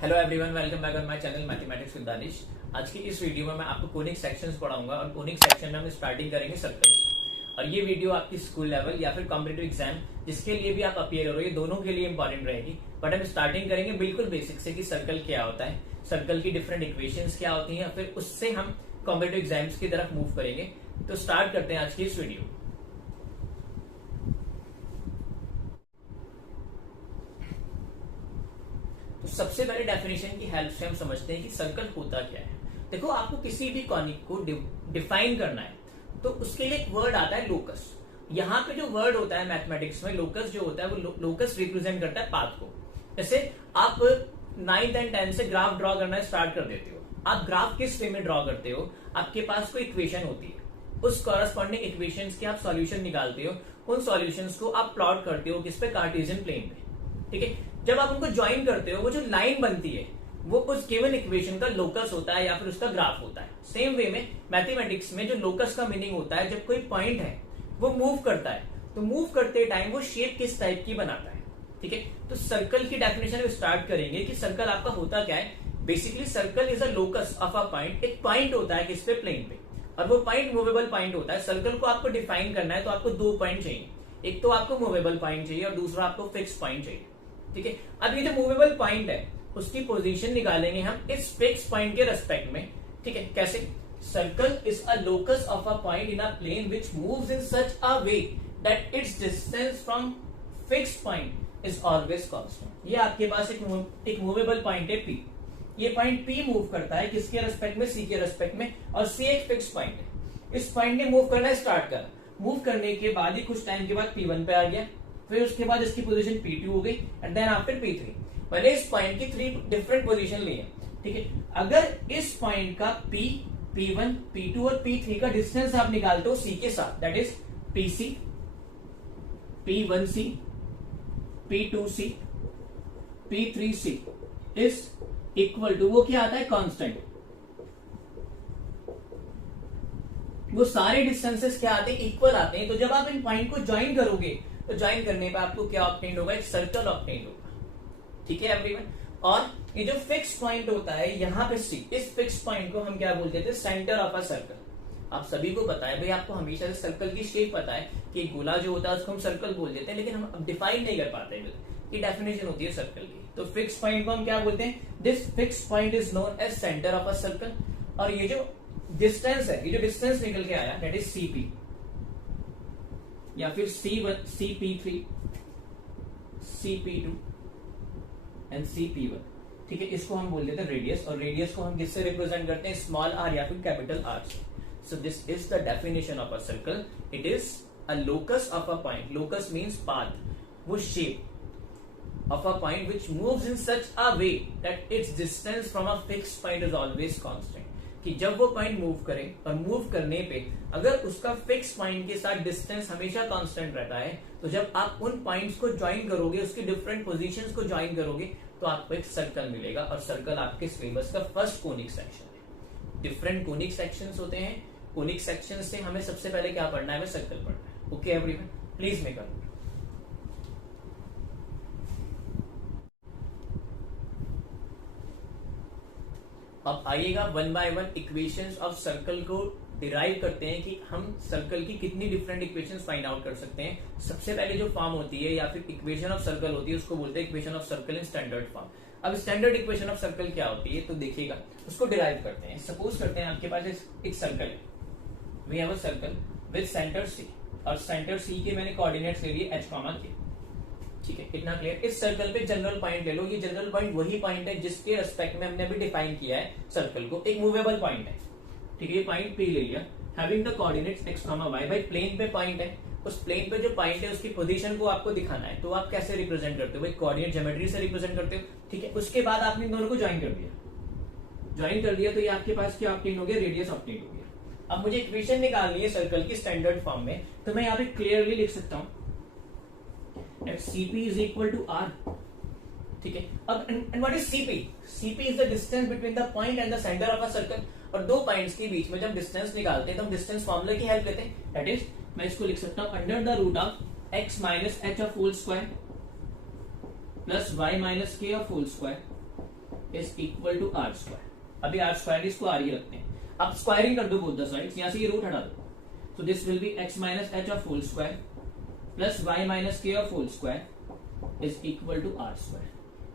Hello everyone, welcome back on my channel mathematics with Danish. आज की इस वीडियो में मैं आपको कोनिक सेक्शंस पढ़ाऊंगा और कोनिक सेक्शन में हम स्टार्टिंग करेंगे सर्कल्स। और ये वीडियो आपकी स्कूल लेवल या फिर कॉम्पिटिटिव एग्जाम जिसके लिए भी आप अपियर हो रहे हो, ये दोनों के लिए इंपॉर्टेंट रहेगी। बट हम स्टार्टिंग करेंगे बिल्कुल बेसिक से कि सर्कल क्या होता है, सर्कल की डिफरेंट इक्वेशंस क्या होती हैं, फिर उससे हम कॉम्पिटिटिव एग्जाम्स की तरफ मूव करेंगे। तो स्टार्ट करते हैं आज की इस वीडियो। तो सबसे पहले डेफिनेशन की हेल्प से हम समझते हैं कि सर्कल होता क्या है। देखो, आपको किसी भी कॉनिक को डिफाइन करना है तो उसके लिए एक वर्ड आता है लोकस। यहाँ पे जो वर्ड होता है मैथमेटिक्स में, लोकस जो होता है वो लोकस रिप्रेजेंट करता है पाथ को। जैसे आप 9th एंड 10th से ग्राफ ड्रॉ करना स्टार्ट कर देते हो। आप ग्राफ किस वे में ड्रॉ करते हो? आपके पास कोई इक्वेशन होती है, उस कॉरस्पॉन्डिंग इक्वेशंस के आप सॉल्यूशन निकालते हो, उन सॉल्यूशंस को आप प्लॉट करते हो किस पे? कार्टेशियन प्लेन पे। ठीक है, जब आप उनको ज्वाइन करते हो वो जो लाइन बनती है वो उस गिवन इक्वेशन का लोकस होता है या फिर उसका ग्राफ होता है। सेम वे में मैथमेटिक्स में जो लोकस का मीनिंग होता है, जब कोई पॉइंट है वो मूव करता है तो मूव करते टाइम वो शेप किस टाइप की बनाता है। ठीक है, तो सर्कल की डेफिनेशन स्टार्ट करेंगे कि सर्कल आपका होता क्या है। Basically circle is a locus of a point. एक पॉइंट होता है किस पे? प्लेन पे, और वो पॉइंट मूवेबल पॉइंट होता है। सर्कल को आपको डिफाइन करना है तो आपको दो पॉइंट चाहिए, एक तो आपको मूवेबल पॉइंट चाहिए और दूसरा आपको फिक्स पॉइंट चाहिए। ठीक है, अब ये जो मूवेबल पॉइंट है उसकी पोजीशन निकालेंगे हम इस फिक्स पॉइंट के रेस्पेक्ट में। ठीक है, कैसे? Circle is a locus of a point in a plane which moves in such a way that its distance from fix point is always constant. ये आपके पास एक मूवेबल पॉइंट है P। ये पॉइंट P मूव करता है किसके respect में? C के रेस्पेक्ट में, और C एक फिक्स पॉइंट है। इस पॉइंट ने मूव करना स्टार्ट करा, मूव करने के बाद ही कुछ टाइम के बाद P1 पे आ गया, फिर उसके बाद इसकी पोजीशन P2 हो गई एंड देन आफ्टर P3। मैंने इस पॉइंट की 3 डिफरेंट पोजीशन ली है। ठीक है, अगर इस पॉइंट का P, P1, P2 और P3 का डिस्टेंस आप निकालते हो C के साथ, that is PC, P1C, P2C, P3C is equal to, वो क्या आता है? कांस्टेंट। वो सारे डिस्टेंसेस क्या आते हैं? इक्वल आते हैं। तो जब आप इन पॉइंट को ज्वाइन करोगे तो ज्वाइन करने पे आपको क्या ऑब्टेन होगा? एक सर्कल ऑब्टेन होगा। ठीक है एवरीवन, और ये जो फिक्स पॉइंट होता है यहाँ पे C, इस फिक्स पॉइंट को हम क्या बोलते थे? Centre of a circle. आप सभी को पता है भाई, आपको हमेशा से सर्कल की शेप पता है कि गोला जो होता है उसको हम सर्कल बोल देते हैं, लेकिन हम डिफाइन नहीं कर पाते कि डेफिनेशन होती है सर्कल की। तो फिक्स पॉइंट को हम क्या बोलते हैं? This fix point is known as centre of a circle. और ये जो डिस्टेंस है, ये जो डिस्टेंस निकल के आया, दैट इज CP या फिर C1, CP3, CP2 and CP1। ठीक है, इसको हम बोल देते हैं रेडियस, और रेडियस को हम किससे रिप्रेजेंट करते हैं? स्मॉल r या फिर कैपिटल R से। So this is the definition of a circle. It is a locus of a point. Locus means path, वो shape of a point which moves in such a way that its distance from a fix point is always constant. कि जब वो point move करे और move करने पे अगर उसका फिक्स पॉइंट के साथ डिस्टेंस हमेशा कांस्टेंट रहता है, तो जब आप उन पॉइंट्स को ज्वाइन करोगे, उसकी डिफरेंट पोजीशंस को ज्वाइन करोगे, तो आपको एक सर्कल मिलेगा। और सर्कल आपके सिलेबस का फर्स्ट कोनिक सेक्शन है। डिफरेंट कोनिक सेक्शंस होते हैं। कोनिक सेक्शन से हमें सबसे पहले क्या पढ़ना है? हमें सर्कल पढ़ना है। Okay everyone, please make a note. अब आइएगा one by one equations of circle को डिराइव करते हैं कि हम सर्कल की कितनी डिफरेंट इक्वेशंस फाइंड आउट कर सकते हैं। सबसे पहले जो फॉर्म होती है या फिर इक्वेशन ऑफ सर्कल होती है उसको बोलते हैं equation of circle in standard form. अब स्टैंडर्ड इक्वेशन ऑफ सर्कल क्या होती है तो देखिएगा, उसको डिराइव करते हैं। सपोज करते हैं आपके पास एक सर्कल है, we have a circle with centre C, और सेंटर C के मैंने कोऑर्डिनेट्स ले लिए h, k। ठीक है, कितना क्लियर? इस सर्कल पे जनरल पॉइंट ले लो। ये जनरल पॉइंट वही पॉइंट है जिसके रेस्पेक्ट में हमने अभी डिफाइन किया है सर्कल को। एक मूवेबल पॉइंट है। ठीक है, ये पॉइंट P ले लिया, having the coordinates x, y। भाई प्लेन पे पॉइंट है, उस प्लेन पे जो पॉइंट है उसकी पोजीशन को आपको दिखाना है, तो आप कैसे रिप्रेजेंट करते हो? भाई कोऑर्डिनेट ज्योमेट्री से रिप्रेजेंट करते हो। ठीक है, उसके बाद आपने दोनों को ज्वाइन कर दिया। ज्वाइन कर दिया तो ये आपके पास क्या ऑब्टेन हो गया? रेडियस ऑब्टेन हो गया। अब मुझे इक्वेशन निकालनी है सर्कल की स्टैंडर्ड फॉर्म में, तो मैं यहाँ पे क्लियरली लिख सकता हूँ CP is equal to R। ठीक है, अब and what is CP? CP is the distance between the point and the center of a circle। और दो पॉइंट्स के बीच में जब डिस्टेंस निकालते हैं तो हम डिस्टेंस फॉर्मूला की हेल्प लेते हैं। दैट इज, मैं इसको लिख सकता हूं under the root of x minus h of whole square plus y minus k of whole square is equal to are square. अभी आर स्क्वायर इसको आर ही रखते हैं, अब स्क्वायरिंग कर दो बोथ द साइड्स, यहां से ये रूट हटा दो, so this will be x minus h of whole square plus y minus k of whole square is equal to r square।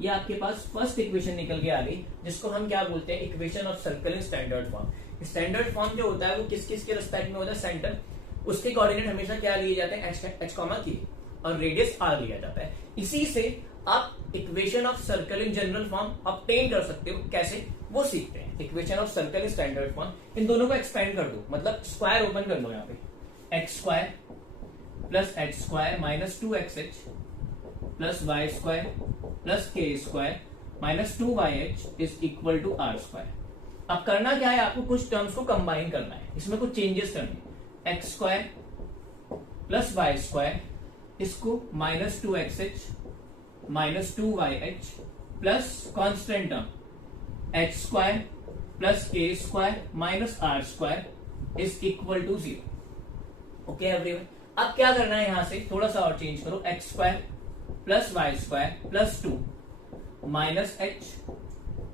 ये आपके पास फर्स्ट इक्वेशन निकल के आ गई, जिसको हम क्या बोलते हैं, equation of circle in standard form. Standard form जो होता है वो किस किस के रिस्पेक्ट में होता है, सेंटर, उसके कोऑर्डिनेट हमेशा क्या लिए जाते हैं, h कॉमा k, और रेडियस r लिया जाता है। इसी से आप equation of circle in general form obtain कर सकते हो, कैसे वो सीखते हैं। Equation of circle in standard form, इन दोनों को एक्सपेंड कर दो, मतलब स्क्वायर ओपन कर लो, यहाँ पे x square plus h square minus 2xh plus Y square plus k square minus 2yh is equal to are square. अब करना क्या है, आपको कुछ टर्म्स को कंबाइन करना है, इसमें कुछ चेंजेस करने। X square plus Y square, इसको minus 2xh minus 2yh plus constant term h square plus k square minus r square is equal to 0। Okay everyone, अब क्या करना है, यहां से थोड़ा सा और चेंज करो, x square plus Y square plus 2 minus h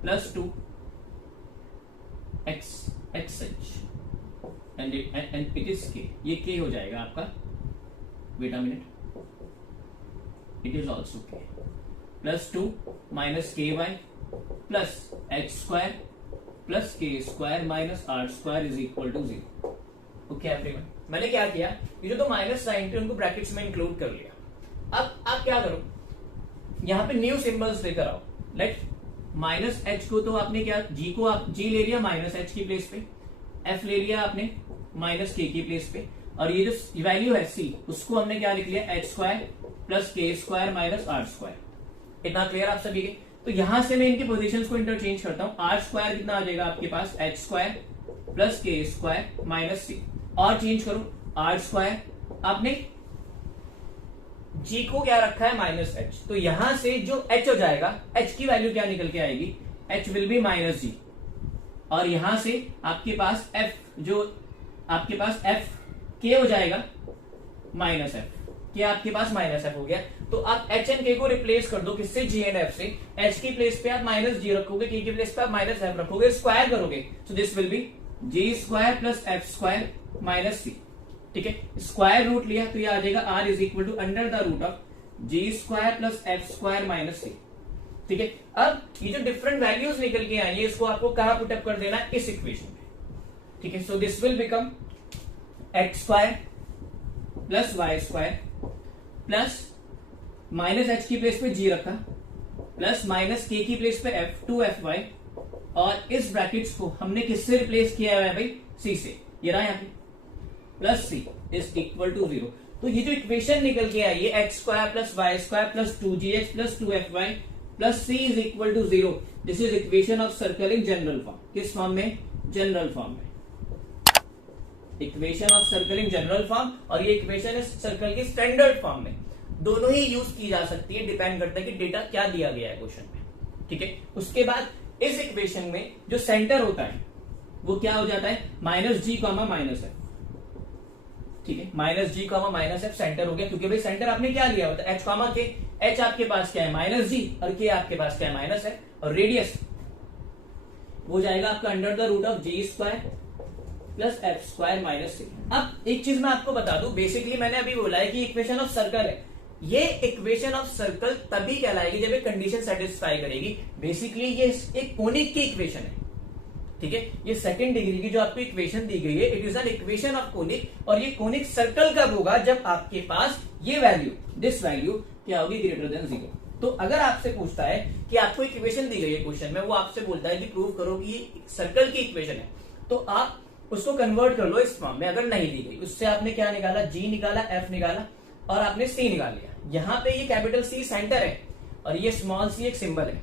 plus 2 x x h and it is k, ये के हो जाएगा आपका, wait a minute, it is also k plus 2 minus k y plus h square plus k square minus r square is equal to 0। Okay everyone, मैंने क्या किया, ये जो तो माइनस साइन थे उनको ब्रैकेट्स में इंक्लूड कर लिया। अब आप क्या करो, यहां पे न्यू सिंबल्स लेकर आओ। लेट माइनस एच को तो आपने क्या, जी को आप जी ले लिया माइनस एच की प्लेस पे, एफ ले लिया आपने माइनस के की प्लेस पे, और ये जो वैल्यू है सी, उसको हमने क्या लिख लिया, H square plus k square minus r square. इतना क्लियर आप सभी के? तो यहां से मैं इनकी पोजीशंस को इंटरचेंज करता हूं। आर स्क्वायर कितना आ जाएगा आपके पास, H square plus k square minus सी, और चेंज करो आर स्क्वायर, आपने जी को क्या रखा है माइनस एच, तो यहां से जो एच हो जाएगा, एच की वैल्यू क्या निकल के आएगी, एच विल बी माइनस जी, और यहां से आपके पास एफ, जो आपके पास एफ के हो जाएगा माइनस एफ, के आपके पास माइनस एफ हो गया। तो आप एच एंड के को रिप्लेस कर दो किससे, जी एंड एफ से। एच की प्लेस पे आप माइनस जी रखोगे, के की प्लेस पे आप माइनस एफ रखोगे, स्क्वायर करोगे, so this will be g square plus f square minus c. ठीक है, स्क्वायर रूट लिया तो ये आ जाएगा r is equal to under the root of g square plus f square minus c. ठीक है, अब ये जो डिफरेंट वैल्यूज निकल के आई है, इसको आपको कहां पुटअप कर देना है, इस इक्वेशन में। ठीक है, so this will become X square plus Y square plus minus H की प्लेस पे जी रखा प्लस माइनस के की प्लेस पे एफ, 2fy, और इस ब्रैकेट्स को हमने किससे रिप्लेस किया है भाई, सी से, ये रहा यहाँ पे plus C is equal to 0। तो ये जो इक्वेशन निकल के आई है, X square plus Y square plus 2gx plus 2fy plus C is equal to 0, this is equation of circle in general form. किस फॉर्म में, जनरल फॉर्म में, equation of circle in general form, और ये equation है circle की standard form में। दोनों ही use की जा सकती है, डिपेंड करता है कि डेटा क्या दिया गया है क्वेश्चन में। ठीक है, उसके बाद इस इक्वेशन में जो सेंटर होता है वो क्या हो जाता है, माइनस जी कॉमा माइनस एफ। ठीक है, माइनस जी कॉमा माइनस एफ सेंटर हो गया, क्योंकि भाई सेंटर आपने क्या लिया होता है, एच कॉमा के, एच आपके पास क्या है माइनस जी, और के आपके पास क्या है माइनस है, और रेडियस वो जाएगा आपका under the root of g square plus f square minus c. अब एक चीज मैं आपको बता दूं, बेसिकली मैंने अभी बोला है कि इक्वेशन ऑफ सर्कल है, ये इक्वेशन ऑफ सर्कल तभी कहलाएगी जब ये कंडीशन सेटिस्फाई करेगी। बेसिकली ये एक कोनिक की इक्वेशन है। ठीक है, ये सेकंड डिग्री की जो आपको इक्वेशन दी गई है, it is an equation of conic, और ये कोनिक सर्कल कब होगा, जब आपके पास ये वैल्यू, दिस वैल्यू क्या होगी, ग्रेटर देन 0। तो अगर आपसे पूछता है कि आपको इक्वेशन दी गई है क्वेश्चन में, वो आपसे बोलता है कि प्रूव करो कि ये सर्कल की इक्वेशन है, तो आप उसको कन्वर्ट कर लो इस फॉर्म में। अगर नहीं दी गई, उससे आपने क्या निकाला, जी निकाला, एफ निकाला, और आपने सी निकाल लिया। यहां पे ये कैपिटल सी सेंटर है, और ये स्मॉल सी एक सिंबल है,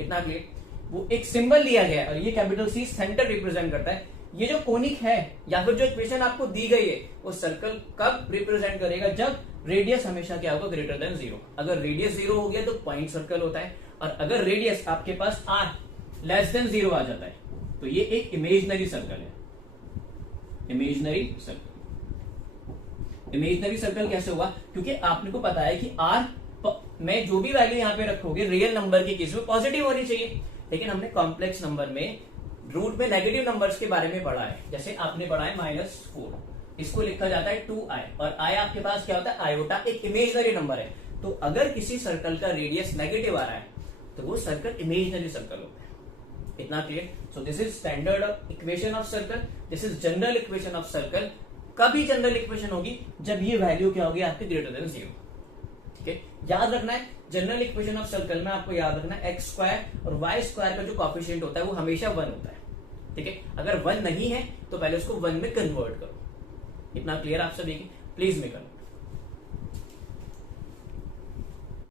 इतना क्लियर, वो एक सिंबल लिया गया है, और ये कैपिटल सी सेंटर रिप्रेजेंट करता है। ये जो कोनिक है, या फिर जो इक्वेशन आपको दी गई है, वो सर्कल कब रिप्रेजेंट करेगा, जब रेडियस हमेशा क्या होगा, ग्रेटर देन 0। अगर रेडियस 0 हो गया तो पॉइंट सर्कल होता है, और अगर रेडियस आपके पास r लेस देन 0 आ जाता है, तो ये एक इमेजिनरी सर्कल है। इमेजिनरी सर्कल, इमेजिनरी सर्कल कैसे हुआ, क्योंकि आपने को पता है कि r में जो भी वैल्यू यहां पे रखोगे, रियल नंबर के केस में पॉजिटिव होनी चाहिए। लेकिन हमने कॉम्प्लेक्स नंबर में रूट में नेगेटिव नंबर्स के बारे में पढ़ा है। जैसे आपने पढ़ा है -4, इसको लिखा जाता है 2i, और i आपके पास क्या होता है, आयोटा, एक इमेजिनरी नंबर है। तो अगर किसी सर्कल का रेडियस नेगेटिव आ रहा है तो वो सर्कल इमेजिनरी सर्कल होता है। इतना clear? So this is standard equation of circle, this is general equation of circle. कभी जनरल इक्वेशन होगी जब ये वैल्यू क्या होगी आपके ग्रेटर देन 0। ठीक है, याद रखना है जनरल इक्वेशन ऑफ सर्कल में आपको याद रखना है x स्क्वायर और y स्क्वायर का जो कोएफिशिएंट होता है वो हमेशा 1 होता है। ठीक है, अगर 1 नहीं है तो पहले उसको 1 में कन्वर्ट करो। इतना क्लियर आप सभी की? Please make